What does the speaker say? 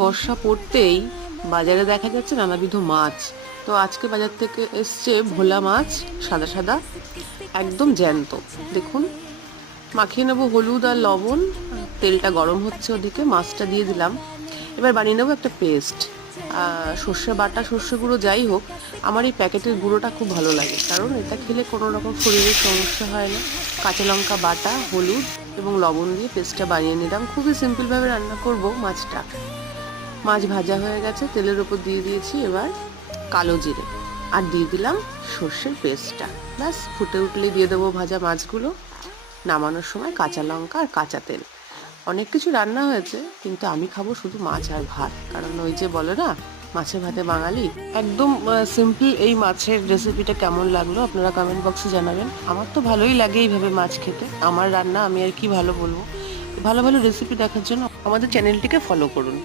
বর্ষা পড়তেই বাজারে দেখা যাচ্ছে নানাবিধ মাছ। তো আজকে বাজার থেকে এসছে ভোলা মাছ, সাদা সাদা, একদম জ্যান্ত। দেখুন, মাখিয়ে নেবো হলুদ আর লবণ। তেলটা গরম হচ্ছে, ওদিকে মাছটা দিয়ে দিলাম। এবার বানিয়ে নেবো একটা পেস্ট। সর্ষে বাটা, সর্ষে গুঁড়ো যাই হোক, আমার এই প্যাকেটের গুঁড়োটা খুব ভালো লাগে, কারণ এটা খেলে কোনো রকম শরীরের সমস্যা হয় না। কাঁচা লঙ্কা বাটা, হলুদ এবং লবণ দিয়ে পেস্টটা বানিয়ে নিলাম। খুবই সিম্পলভাবে রান্না করব মাছটা। মাছ ভাজা হয়ে গেছে, তেলের ওপর দিয়ে দিয়েছি এবার কালো জিরে, আর দিয়ে দিলাম সর্ষের পেস্টটা। ব্যাস ফুটে উঠলেই দিয়ে দেবো ভাজা মাছগুলো। নামানোর সময় কাঁচা লঙ্কা আর কাঁচা তেল। অনেক কিছু রান্না হয়েছে, কিন্তু আমি খাবো শুধু মাছ আর ভাত, কারণ ওই যে বলে না, মাছে ভাতে বাঙালি। একদম সিম্পল এই মাছের রেসিপিটা কেমন লাগলো আপনারা কমেন্ট বক্সে জানাবেন। আমার তো ভালোই লাগে এইভাবে মাছ খেতে। আমার রান্না, আমি আর কি ভালো বলবো। ভালো ভালো রেসিপি দেখার জন্য আমাদের চ্যানেলটিকে ফলো করুন।